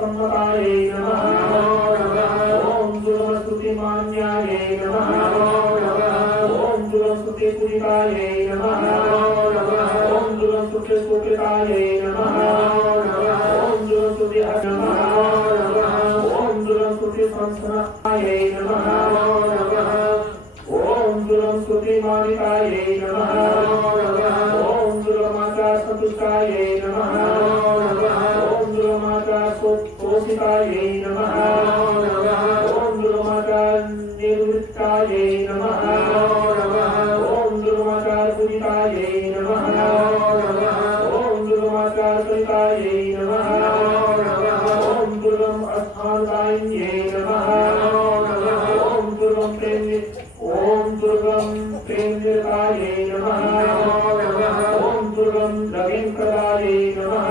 Samvara सुतमाये नमः ओम दुर्गस्तुतिमान्याये नमः ओम दुर्गस्तुतिपूजिताये नमः ओम दुर्गस्तुतिसूक्ताये नमः ओम दुर्गस्तुतिहरे नमः ओम दुर्गस्तुतिसंस्थाये नमः ओम दुर्गस्तुतिमानिताये नमः ओम दुर्गमाता संतुष्टाये नमः ओम दुर्गमाता पोषिताये नमः ओम दुर्गमाता निर्वृत्ताये नमः ओम दुर्गमाता पूजिताये नमः ओम दुर्गमाता परिताये नमः ओम दुर्गम अस्थानदायिन्ये नमः ओम दुर्गम प्रेमनिरताये नमः ओम दुर्गम रविप्रदाये नमः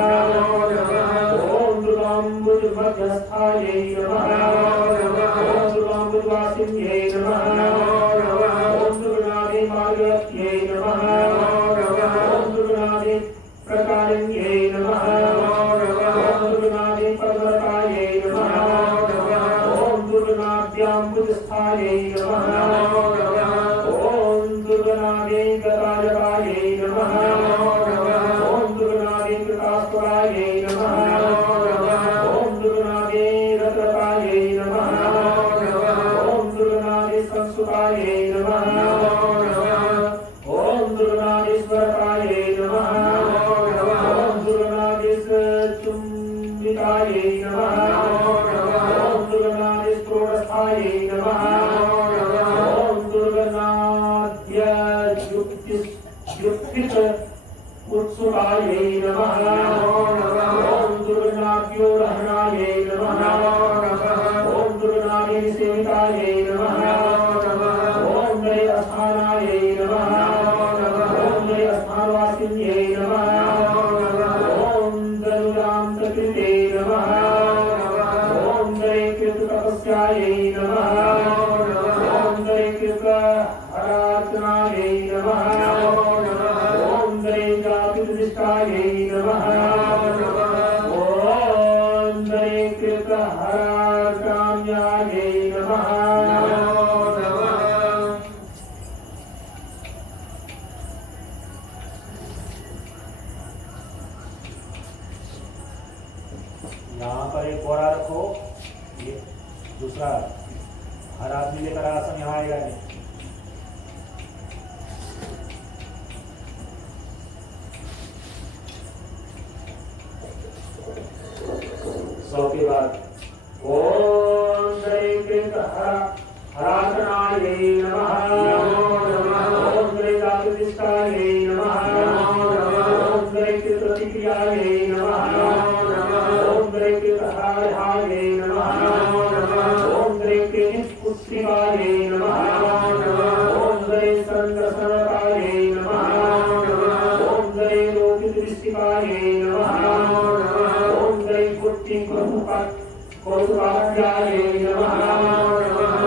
ओम दुर्गम बुद्धमध्यस्थाये नमः ओम दुर्गम बुद्धवासिन्ये नमः ओम दुर्गनादे मार्गरत्ये नमः ओम दुर्गनादे प्रकारिण्ये नमः ओम दुर्गनादे पद्मताये नमः ओम दुर्गनाद्यां बुद्धस्थाये नमः ओम दुर्गनादे गताजताये नमः ओम दुर्गनादे कृतास्वराये नमः ओम दुर्गनादे रत्रताये नमः ओम दुर्गनादे संस्कृताये नमः ओम दुर्गनादेश्वरताये नमः ओम दुर्गनादे चुम्बिताये नमः ओम दुर्गनादे स्त्रोणस्थाये नमः ओम दुर्गनाद्य युक्तित उत्सुकाये नमः ओम दुर्गनाद्यो रहनाये नमः ओम दुर्गनादे सेविताये नमः ओम नये अस्थानाये नमः ओम नये अस्थानवासिन्ये नमः ओम दनुरान्तकृते नमः ओम नये कृततपस्याये नमः ओम नये कृतहरार्चनाये नमः ओम नये जातिनिष्ठाये नमः ओम नये कृतहराकाम्याये नमः यहाँ पर एक बोरा रखो, ये दूसरा हर आदमी लेकर आसन यहाँ आएगा नहीं। 100 के बाद ओम श्री कृष्ण हरासनाये नमः ओम श्री दातुष्टाये नमः ओम श्री कृतप्रतिक्रियाये नमः ओम श्री कृतहारहाये नमः ओम श्री कृतपुष्टिकाये नमः ओम श्री संदर्शनकाये नमः ओम श्री लोकदृष्टिकाये नमः ओम श्री कौतुकाध्याये नमः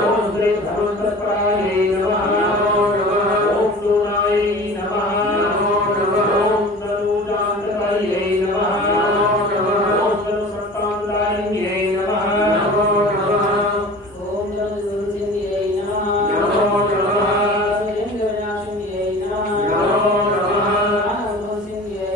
ओम श्री धर्मतत्पराये नमः ओम लूनाय नमः ओम धनुजान्तकाये नमः ओम धनुसंतानदायिन्ये नमः ओम धनुसंसिन्ये नमः सुरेन्द्रविनाशिन्ये नमः रामसिन्ये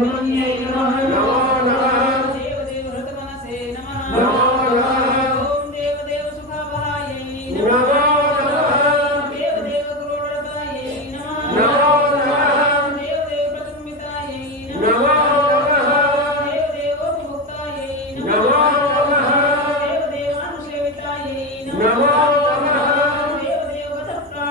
सुब्रह्मण्यै नमः नमो नमः देवदेव हृतमनसे नमः नमो नमः ओम देवदेव सुखवहायै नमः नमः देवदेव गुरुरतायै नमः नमो नमः देवदेव प्रसन्मितायै नमः नमः देवदेव उपभोक्तायै नमः नमः देवदेव अनुसेवितायै नमः नमः देवदेव गतप्राणायै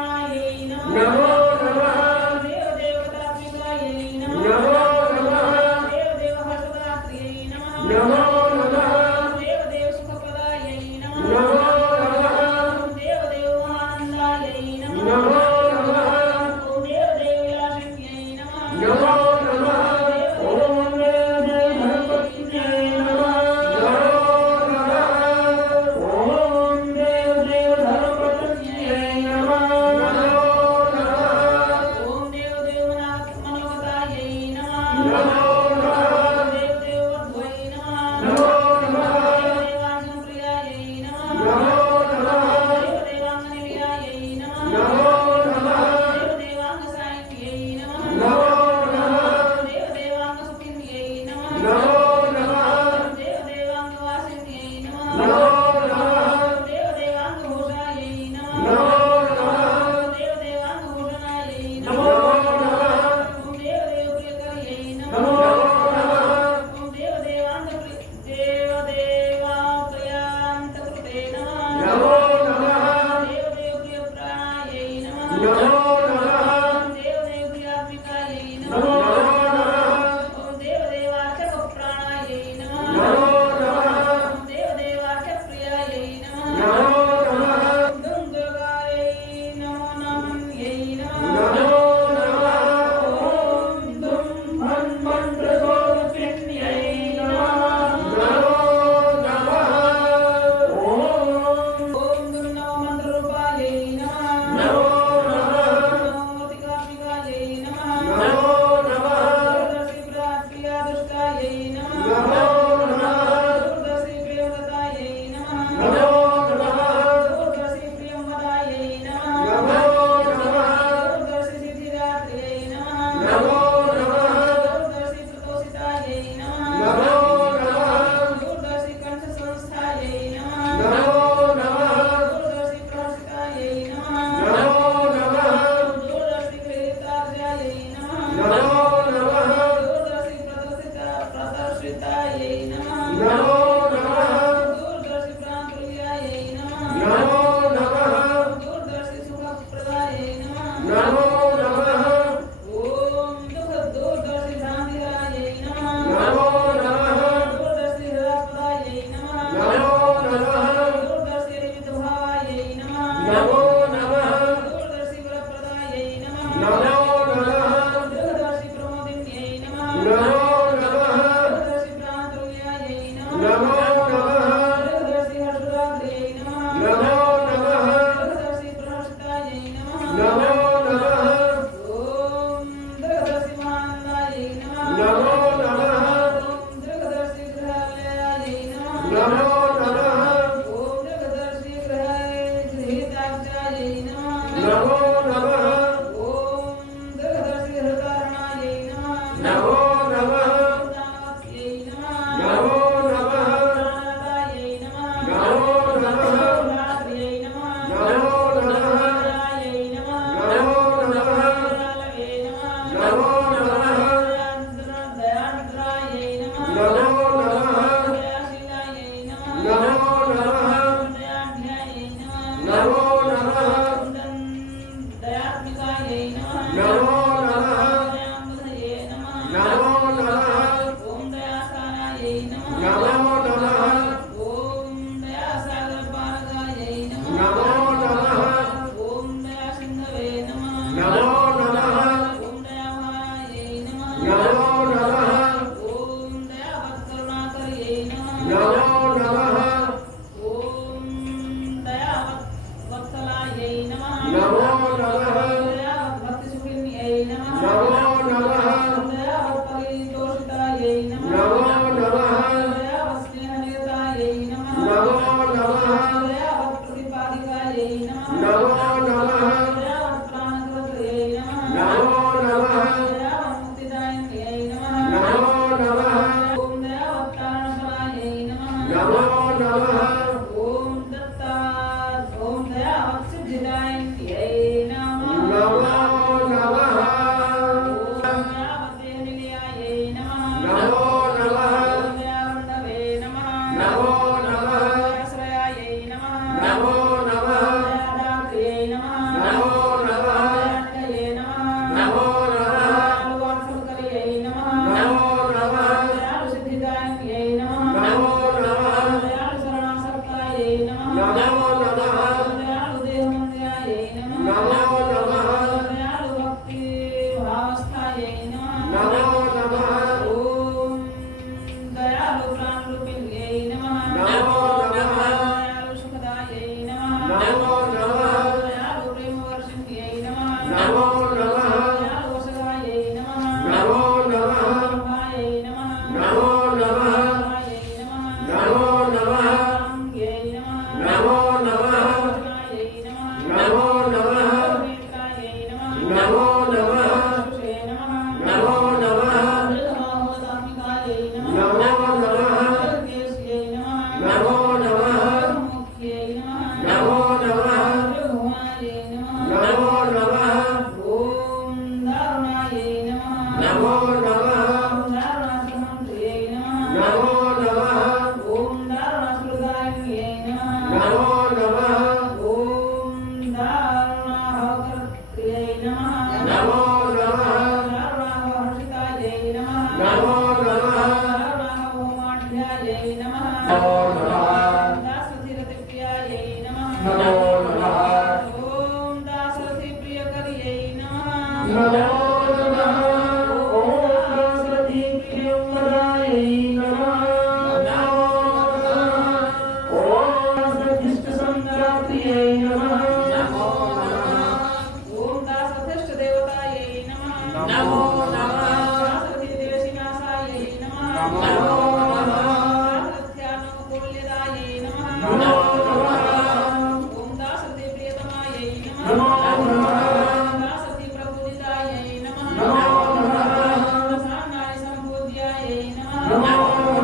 नमः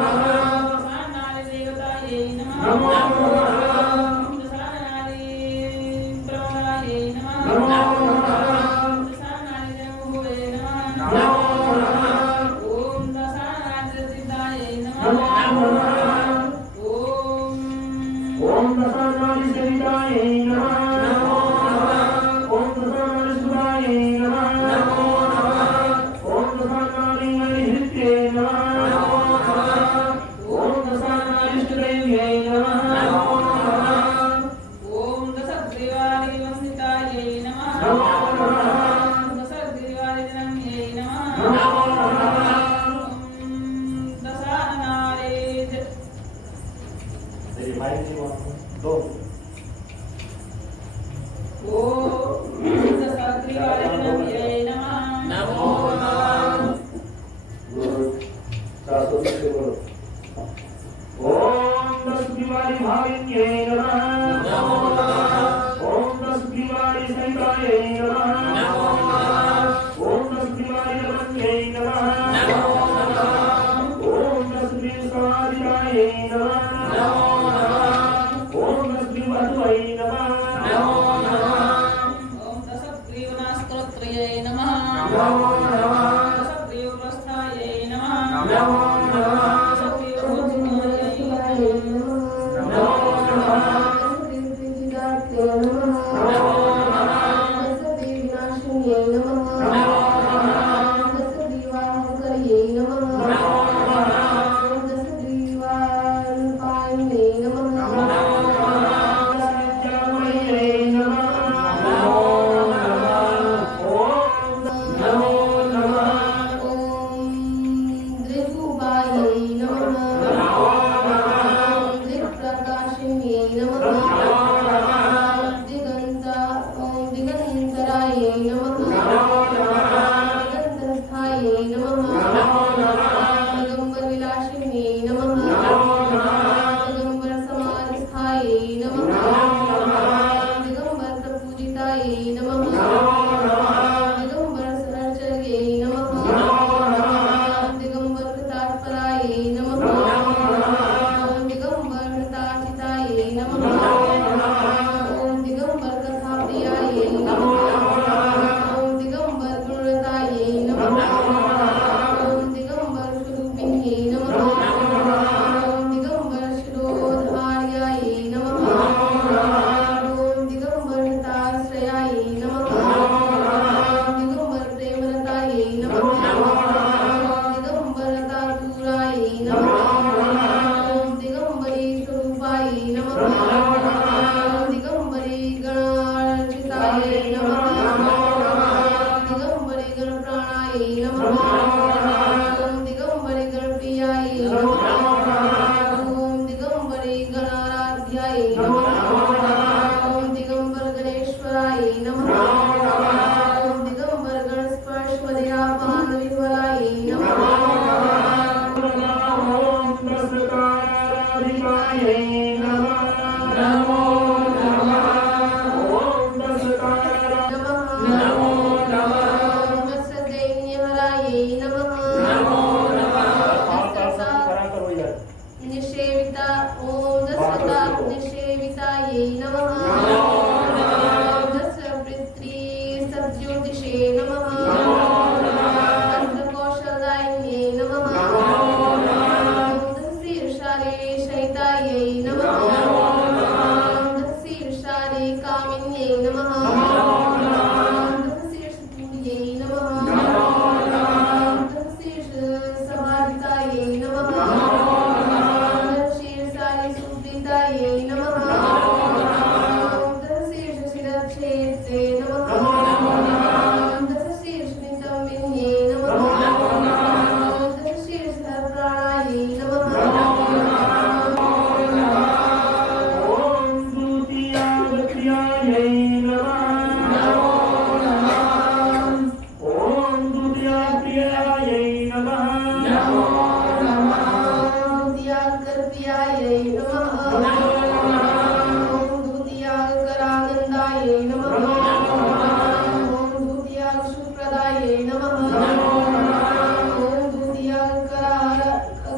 दशानारि देवतायै नमः दशानारि प्रभवायै नमः दशानारि देवभुवे नमः ॐ दशानारि सिद्धायै नमः ओम दशानारि सवितायै नमः ओम दशानारि सुरायै नमः ओम दशानारि हरिहृत्यै नमः ओम दशानारि इष्टदैव्यै नमः ॐ दशग्रीवारि वन्दितायै नमः दशग्रीवारि जनन्यै नमः दशानारि तेरी माइक जी दो दशग्रीवारि जनन्यै नमः सरस्वती से बोलो ओम दशग्रीवारि भाविन्यै नमः ओम दशग्रीवारि सहितायै नमः ओम दशग्रीवारि रमण्यै नमः ओम दशग्रीवसादितायै नमः ओम दशग्रीवधुयै नमः ॐ दशग्रीवनास्त्रत्रयै नमः दशग्रीवप्रस्थायै नमः दशग्रीवभुजनायै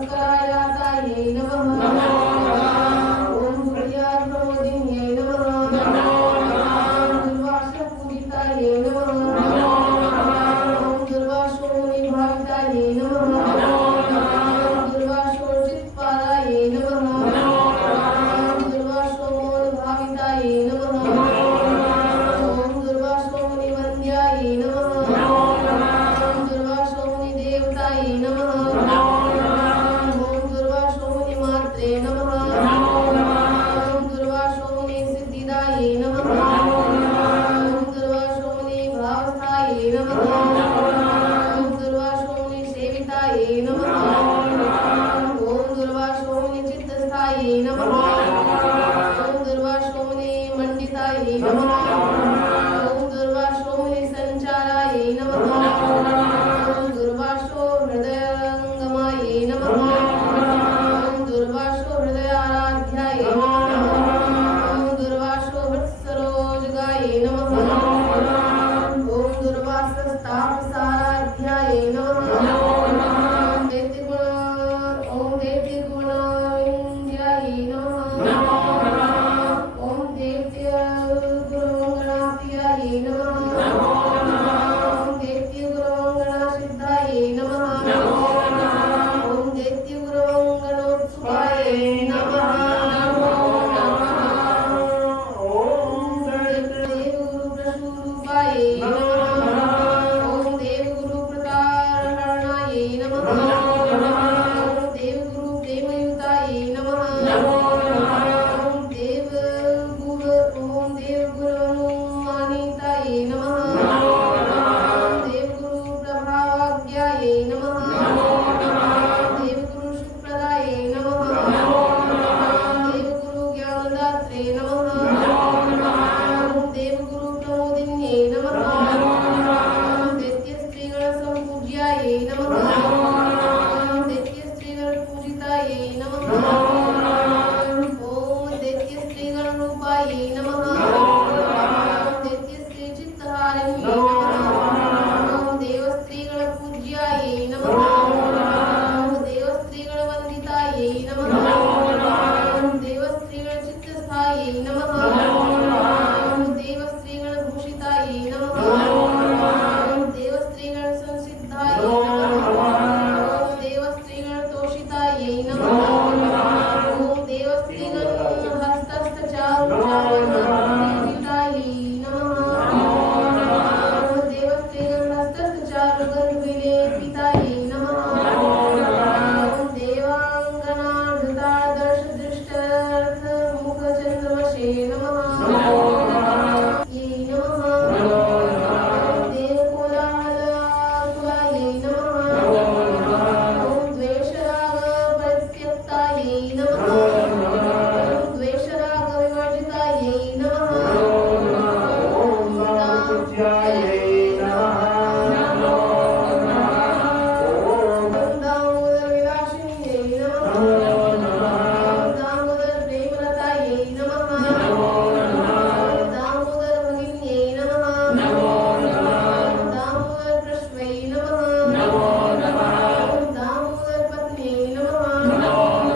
भास्करायातायै नमः ओम सूर्याप्रमोदिन्यै नमः दुर्वासपूजितायै नमः ओम दुर्वासोनिभावितायै नमः दुर्वासोचित्पादायै नमः दुर्वासोमोनिभावितायै नमः ओम दुर्वासोनिवन्द्यायै नमः ओम दुर्वासोनिदेवतायै नमः ओम दुर्वासोनिमात्रे नमः ओम दुर्वासोनिसिद्धिदायै नमः ओम दुर्वासोनिभावस्थायै नमः ओम दुर्वासोनिसेवितायै नमः ओम दुर्वासोनिचित्तस्थायै नमः ओम दुर्वासोनिमण्डितायै नमः ओम दुर्वासोनिसञ्चारायै नमः ओम दुर्वासो हृदयङ्गमायै नमः ओम दुर्वासो हृदयाराध्यायै नमः ओम दुर्वासो वत्सरोजगायै नमः ओम दुर्वासस्तापसाराध्यायै नमः ओम दैत्यगुणविन्द्यायै नमः ओम दैत्यगुरुगणाप्रियायै नमः ओम दैत्यगुरुगणसिद्धायै नमः ओम दैत्यगुरुगणोत्सुकायै नमः ओम देवगुरुप्रसूरूपायै नमः ओम देवगुरुप्रतारहरणायै नमः ओम देवगुरुप्रेमयुतायै नमः ओम देवगुरुमानितायै नमः ओम देवगुरुप्रभावाज्ञायै नमः देवगुरुसुप्रदायै नमः देवगुरुज्ञानदात्रे नमः देवगुरुप्रमोदिन्यै नमः दैत्यस्त्रीगणसम्पूज्यायै नमः दैत्यस्त्रीगणपूजितायै नमः ओम दैत्यस्त्रीगणरूपायै नमः दैत्यस्त्रीचित्तहारिण्यै नमः ओम देवस्त्रीगणपूज्यायै नमः देवस्त्रीगणवन्दितायै नमः देवस्त्रीगणचित्तस्थायै नमः देवस्त्रीगणभूषितायै नमः देवस्त्रीगणसंसिद्धायै नमः देवस्त्रीगणतोषितायै नमः ओम देवस्त्रीगणहस्तस्थचारुचारुगन्धविलेपितायै नमः ओम देवस्त्रीगणहस्तस्थचारुगन्धविलेपितायै नमः ओम देवाङ्गनादृतादर्शदृष्टार्थमुखचन्द्रवशे नमः यै नमः देवकोलाहलाकुलायै नमः ओम द्वेषरागपरित्यक्तायै नमः ओम द्वेषरागविवर्जितायै नमः ओम पूज्यायै नमः ओम दामोदरविलासिन्यै नमः ओम दामोदरप्रेमलतायै नमः ओम दामोदरभगिन्यै नमः ओम दामोदरप्रश्वै नमः ओम दामोदरपत्न्यै नमः ओम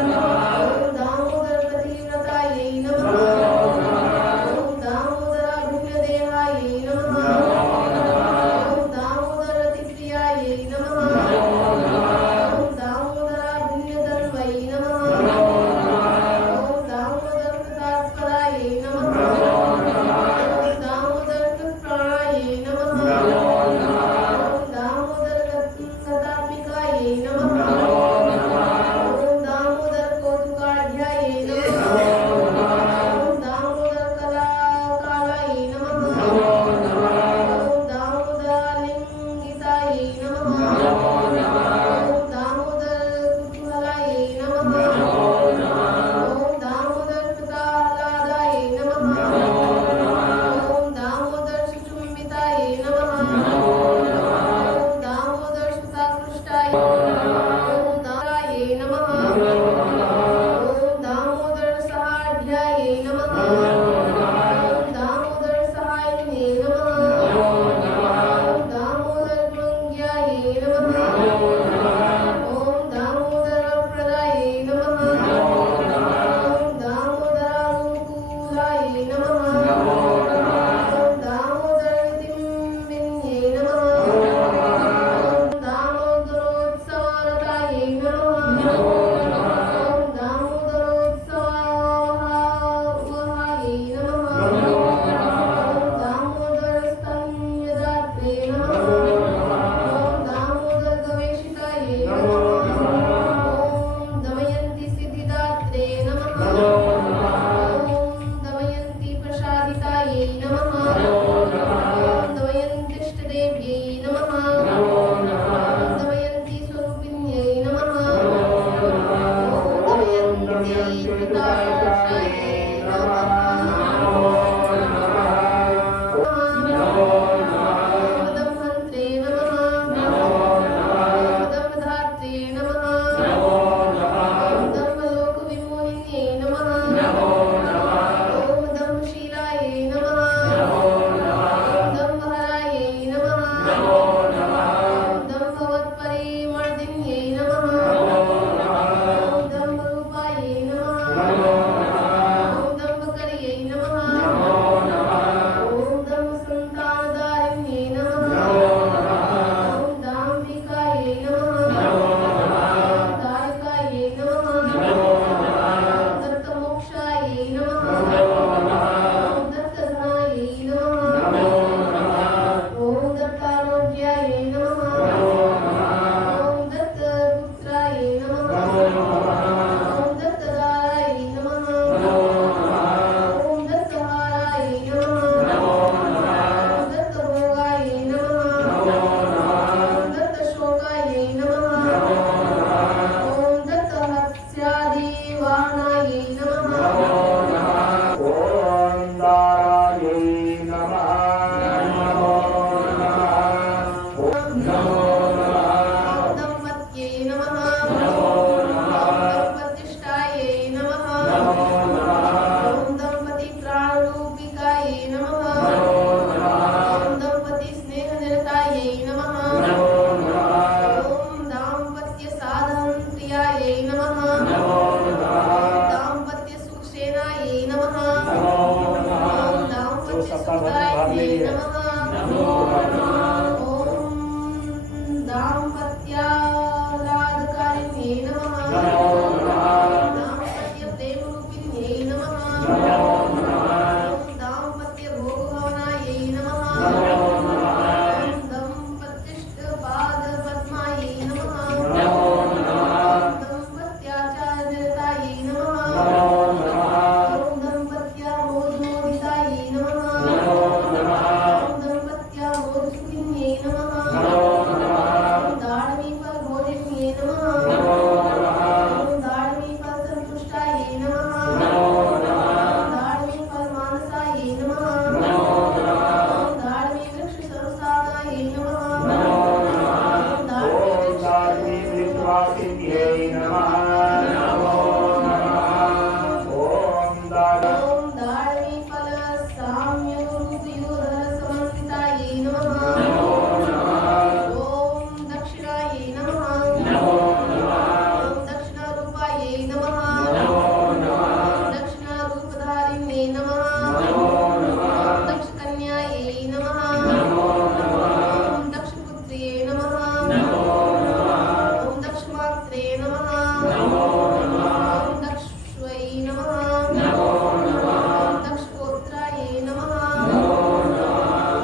नमो नमः दाम्पत्य प्रेमरूपिण्यै नमः नमो नमः दाम्पत्य भोगभवनायै नमः नमो नमः दम्पत्तिष्ठपादपद्मायै नमः नमो नमः दम्पत्याचार्यतायै नमः नमो नमः दम्पत्यामोदमोदितायै नमः नमो नमः दम्पत्यामोदसुखिन्यै नमः नमो नमः दाढमीफलभोजिन्यै नमः नमो नमः दाढमीफलसन्तुष्टायै नमः नमो नमः दाढमीफलमानसायै नमः नमो नमः दाढमीवृक्षसंस्थानायै नमः नमो नमः ॐ दार्ढ्यवृक्षवासिन्यै नमः नमो नमः ॐ दाढ ॐ दाढमीफलसाम्यरूपयोधरसमन्वितायै नमः नमो नमः ॐ दक्षिणायै नमः नमो नमः ॐ दक्षिणारूपायै नमः नमो नमः दक्षिणारूपधारिण्यै नमः नमो नमः दक्षकन्यायै नमः नमो नमः ॐ दक्षपुत्र्यै नमः नमो नमः ॐ दक्षमात्रे नमः नमो नमः ॐ दक्ष्वै नमः नमो नमः ॐ दक्षगोत्रायै नमः नमो नमः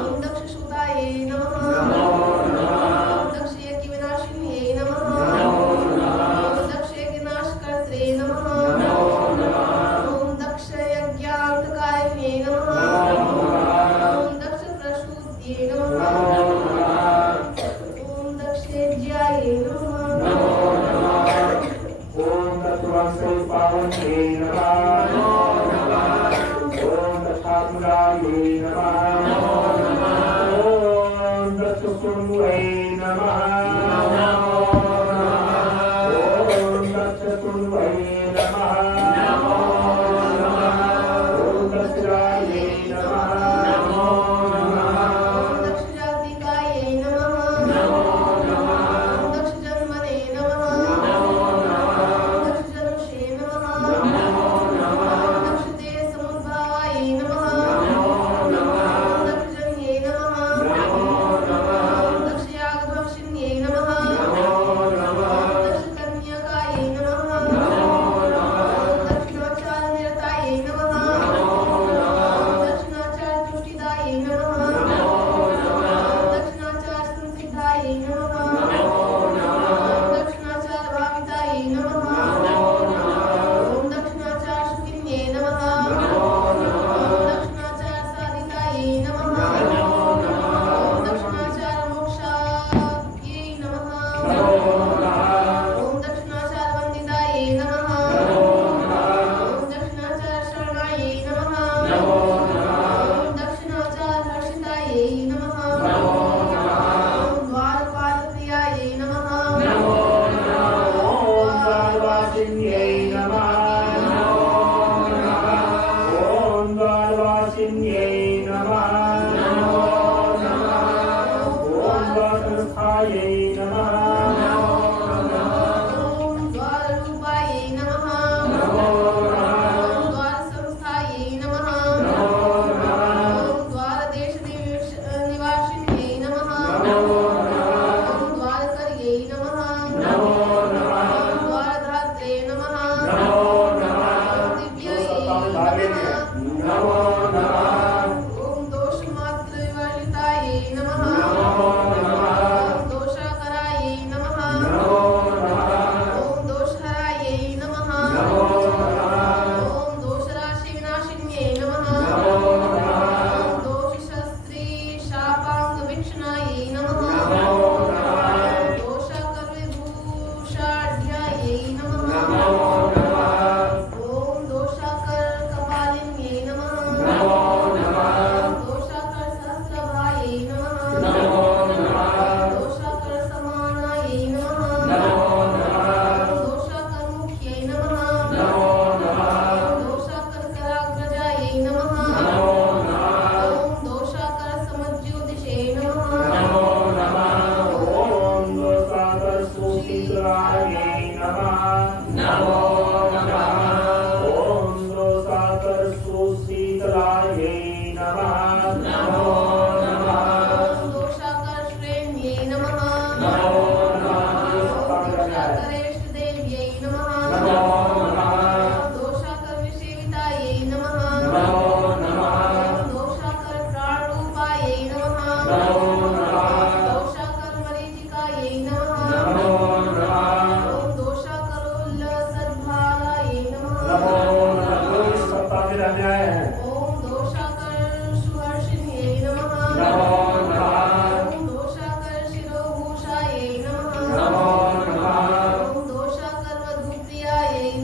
ॐ दक्षसुतायै नमः नमो नमः ॐ दक्षयज्ञविनाशिन्यै नमः नमो नमः ॐ दक्षयज्ञनाशकर्त्रे नमः नमो नमः ॐ दक्षयज्ञान्तकारिण्यै नमः नमो नमः ॐ दक्षप्रसूत्यै नमः नमो नमः ॐ दक्षेज्यायै नमः नमो नमः ॐ तत्त्वस्वरूपावन्यै नमः नमो नमः ॐ दक्षात्मरायै नमः नमो नमः ॐ दक्षसुन्वै नमः नमो नमः ॐ दक्षसुन्वै नमः नमो नमः ॐ दक्षरायै नमः नमो नमः ॐ दक्षजातिकायै नमः नमो नमः ॐ दक्षजन्मने नमः नमो नमः ॐ दक्षजनुषे नमः नमो नमः ॐ दक्षदेहसमुद्भवायै नमः नमो नमः ॐ दक्षजन्ये नमः नमो नमः ॐ दक्षयागभक्षिण्यै नमः नमो नमः ॐ दक्षकन्यकायै नमः नमो नमः ॐ दक्षिणाचारनिरतायै नमः नमो नमः ॐ दक्षिणाचारतुष्टिदायै नमः नमो नमः ॐ दक्षिणाचारसंसिद्धायै नमः नमो नमः ॐ दक्षिणाचारभावितायै नमः नमो नमः ॐ दक्षिणाचारसुखिन्यै नमः नमो नमः ॐ दक्षिणाचारसाधितायै नमः नमो नमः ॐ दक्षिणाचारमोक्षायै नमः नमो नमः ॐ दक्षिणाचारवन्दितायै नमः नमो नमः ॐ दक्षिणाचारशरणायै नमः नमो नमः ॐ दक्षिणाचारहर्षितायै नमः नमो नमः ॐ द्वारपालप्रियायै नमः नमो नमः ॐ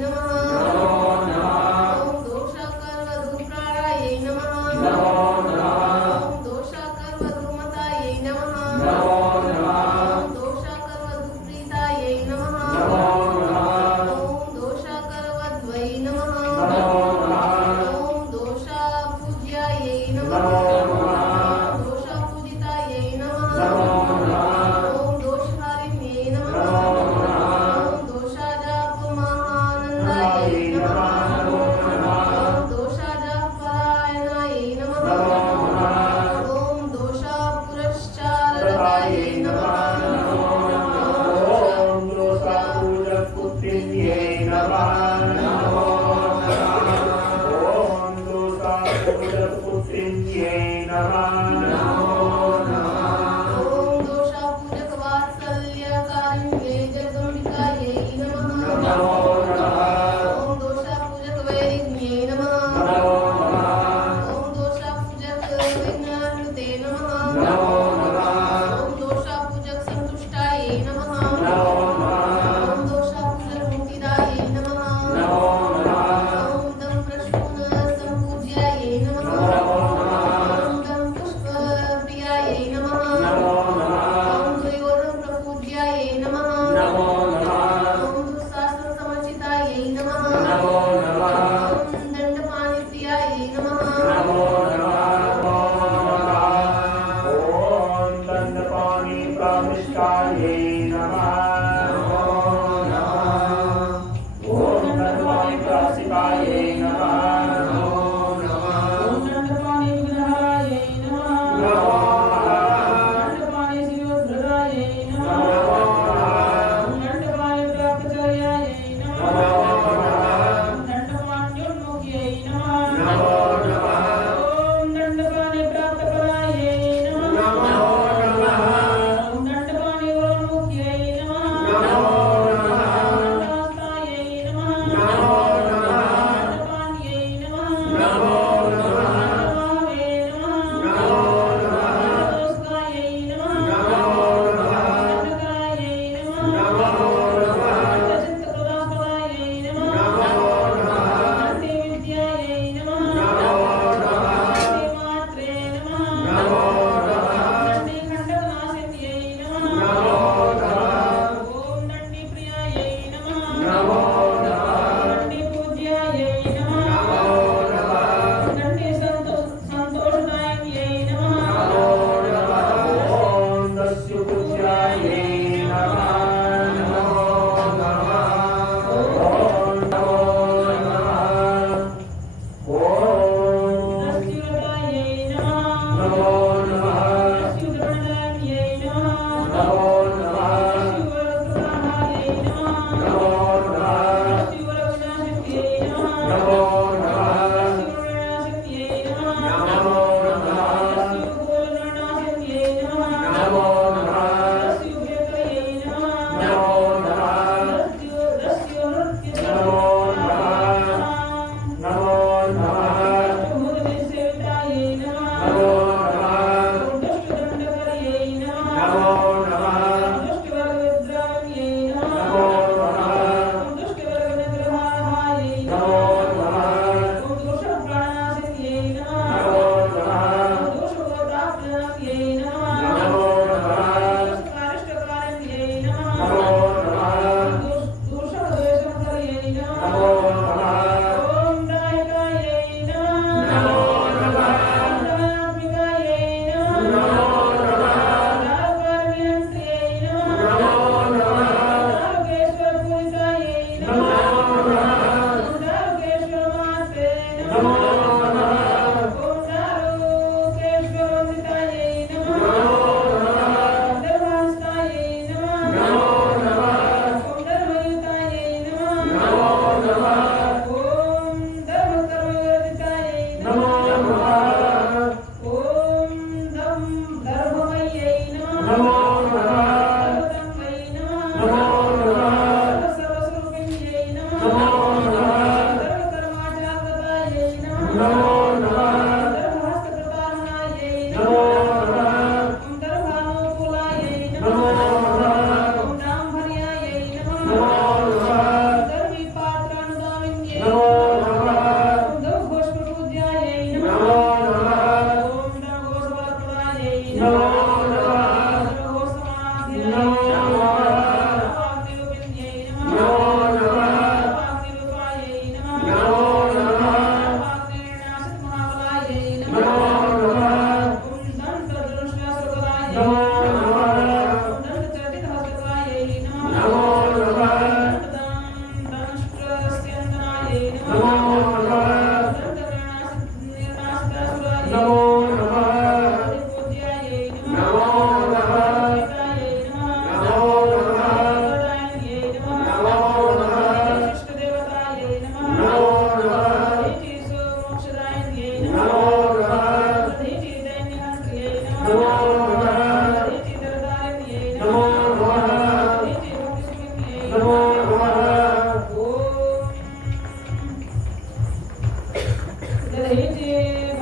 नमः ॐ दोषाकर्वधूप्राणायै नमः ॐ दोषाकर्वधूमतायै नमः ॐ दोषाकर्वधूप्रीतायै नमः ॐ दोषाकर्वद्वै नमः ॐ दोषापूज्यायै नमः ॐ दोषापूजितायै नमः ॐ दोषहारिण्यै नमः ॐ दोषाजापमानन्दायै नमः ॐ दोषाजापरायणायै नमः ॐ दोषापुरश्चारकायै नमः ॐ दोषापूजकपुत्रिण्यै नमः ॐ दोषापूजकपुत्रिण्यै नमः ॐ दोषापूजकवात्सल्यकारिण्यै जगदम्बिकायै नमः ॐ दोषापूजकवैरिण्यै नमः ॐ दोषापूजकविघ्नान्विते नमः ॐ दोषापूजकसन्तुष्टायै नमः ॐ दोषापूजकमुक्तिदायै नमः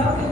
भक्ति